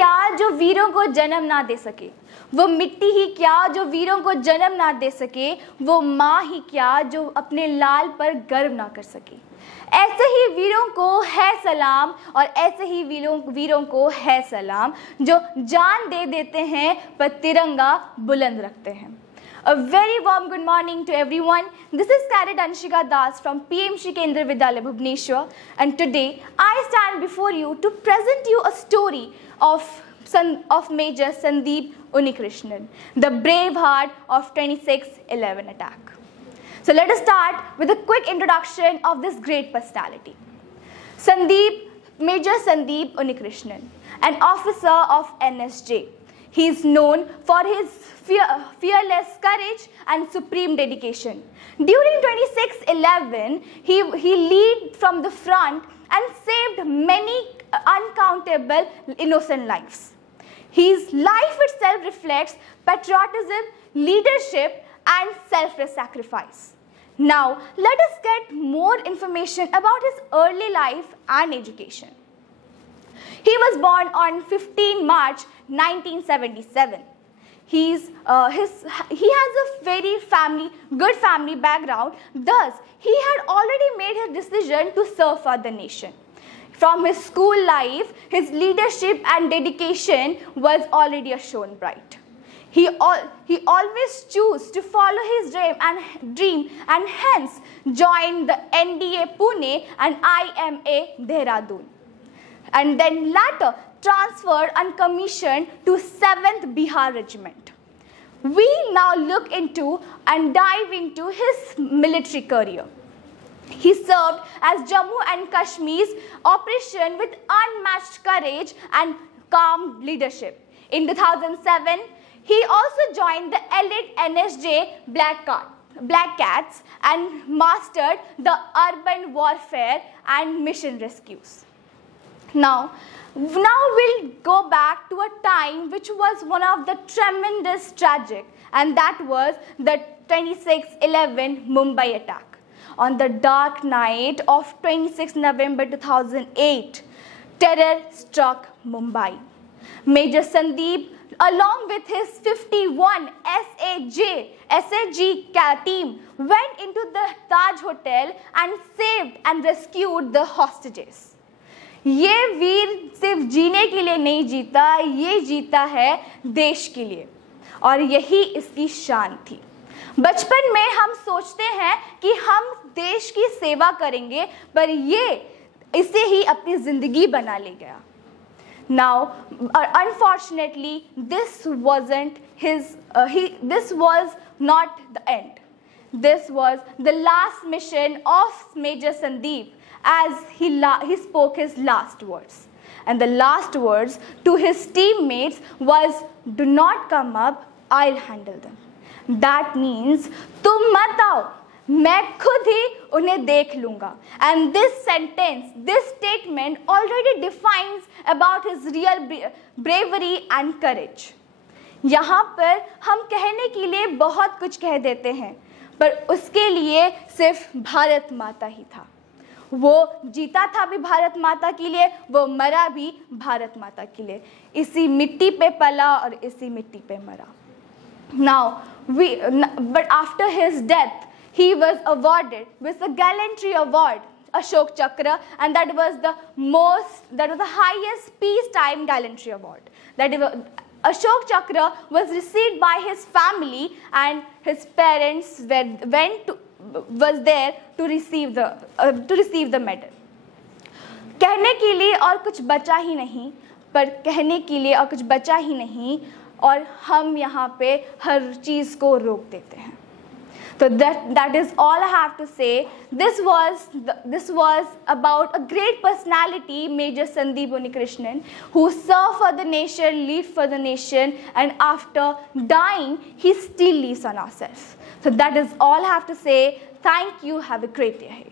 क्या जो वीरों को जन्म ना दे सके, वो मिट्टी ही क्या जो वीरों को जन्म ना दे सके, वो माँ ही क्या जो अपने लाल पर गर्व ना कर सके। ऐसे ही वीरों को है सलाम, और ऐसे ही वीरों को है सलाम जो जान दे देते हैं पर तिरंगा बुलंद रखते हैं। A very warm good morning to everyone. This is Cadet Anshika Das from PMC Kendra Vidyalaya Bhubaneswar, and today I stand before you to present you a story of Major Sandeep Unnikrishnan, the brave heart of 26/11 attack. So let us start with a quick introduction of this great personality. Major Sandeep Unnikrishnan, an officer of NSJ. He is known for his fearless courage and supreme dedication. During 26/11, he led from the front and saved many uncountable innocent lives. His life itself reflects patriotism, leadership, and selfless sacrifice. Now, let us get more information about his early life and education. He was born on 15 March 1977. He has a very good family background. Thus, he had already made his decision to serve for the nation. From his school life, his leadership and dedication was already shown bright. He always chose to follow his dream and hence joined the NDA Pune and IMA Dehradun, and then later transferred and commissioned to 7th Bihar Regiment. We now look into and dive into his military career. He served as Jammu and Kashmir's operation with unmatched courage and calm leadership. In 2007, he also joined the elite NSJ Black Cats and mastered the urban warfare and mission rescues. Now we'll go back to a time which was one of the tremendous tragic, and that was the 26/11 Mumbai attack. On the dark night of 26 November 2008, terror struck Mumbai. Major Sandeep, along with his 51 SAG team, went into the Taj Hotel and saved and rescued the hostages. ये वीर सिर्फ जीने के लिए नहीं जीता, ये जीता है देश के लिए, और यही इसकी शान थी। बचपन में हम सोचते हैं कि हम देश की सेवा करेंगे, पर ये इसे ही अपनी जिंदगी बना ले गया। Now, unfortunately, this was not the end. This was the last mission of Major Sandeep, as he spoke his last words. And the last words to his teammates was, "Do not come up, I'll handle them." That means, तुम मत आओ, मैं खुद ही उन्हें देख लूँगा. And this sentence, this statement already defines about his real bravery and courage. यहाँ पर हम कहने के लिए बहुत कुछ कह देते हैं, पर उसके लिए सिर्फ भारत माता ही था. वो जीता था भी भारत माता के लिए, वो मरा भी भारत माता के लिए. इसी मिट्टी पे पला और इसी मिट्टी पे मरा. But after his death, he was awarded with the Gallantry Award, Ashok Chakra, and that was the highest peacetime gallantry award. Ashok Chakra was received by his family, and his parents was there to receive the medal. कहने के लिए और कुछ बचा ही नहीं, पर कहने के लिए और कुछ बचा ही नहीं, और हम यहाँ पे हर चीज़ को रोक देते हैं. So that is all I have to say. This was about a great personality, Major Sandeep Unnikrishnan, who served for the nation, lived for the nation, and after dying, he still lives on ourselves. So that is all I have to say. Thank you. Have a great day ahead.